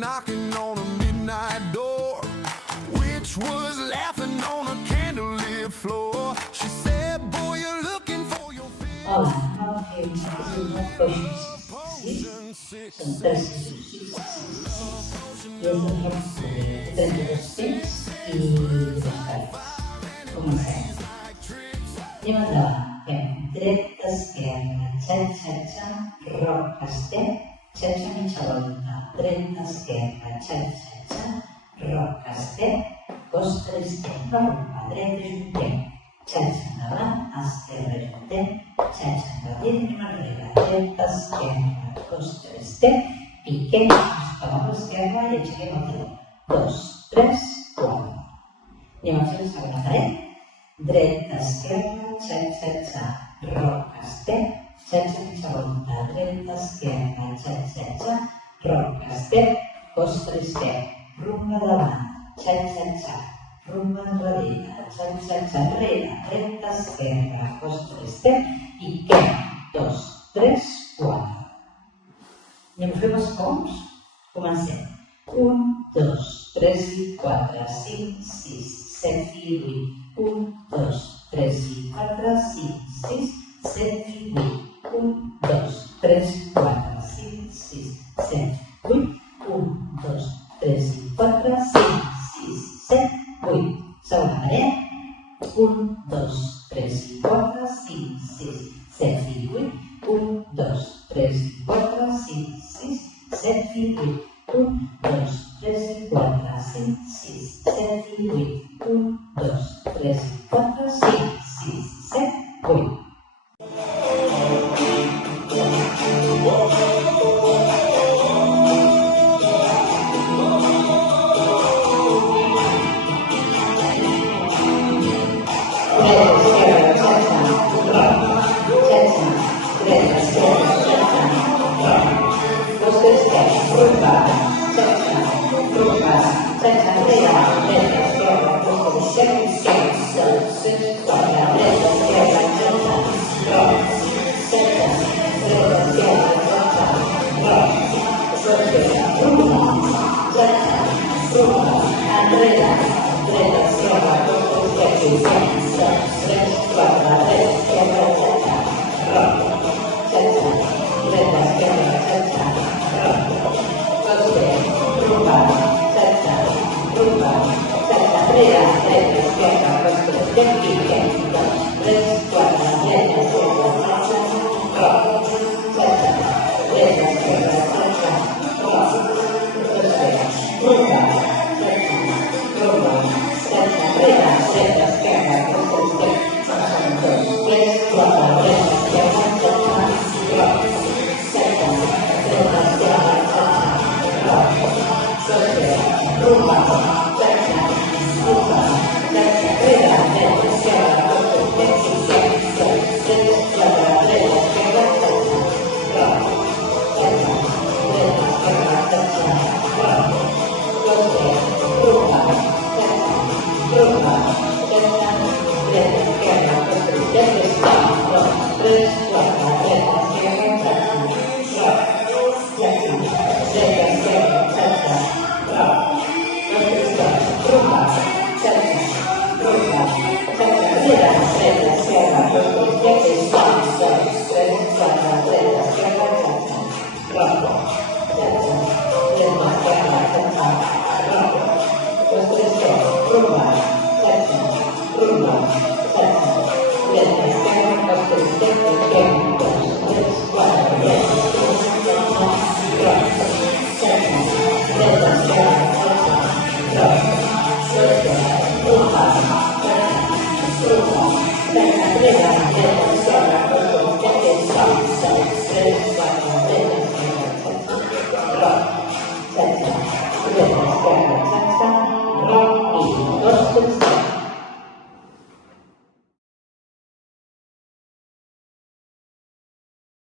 knocking on a midnight door. Witch was laughing on a candlelit floor. She said, boy, you're looking for your Olá, nove potion six. São três e eu vou fazer 32 e 2 cartas. Comencem. Dimana yang dret sekian caca rock step caca mencalonkan dret sekian caca rock step costa step rumah dret junte caca nalan aster junte caca kadir dimana dret sekian costa step pique para sekian ya cek motor 2, 3, 4 dimaksud sama tarik dreta esquerra, cha-cha-cha, roca step, cha-cha-cha volta, dreta esquerra, cha-cha-cha, roca step, costa step, rumba davant, cha-cha-cha, rumba enrere, cha-cha-cha enrere, dreta esquerra, costa step, i que 2, 3, 4. Anem a fer els coms? Comencem. 1, 2, 3 i 4, 5, 6, 7 i 8. 1, 2, 3 i 4, 5, 6, 7 i 8. 1, 2, 3, 4, 5, 6, 7, 8. 1, 2, 3 i 4, 5, 6, 7, 8. Segona paret. 1, 2, 3 i 4, 5, 6, 7 i 8. 1, 2, 3 i 4, 5, 6, 7 i 8. 1, 2, 3 i 4, 5, 6, 7 i 8. 1, 2, 3 i 4, 5, 6, 7, 8. Rumba,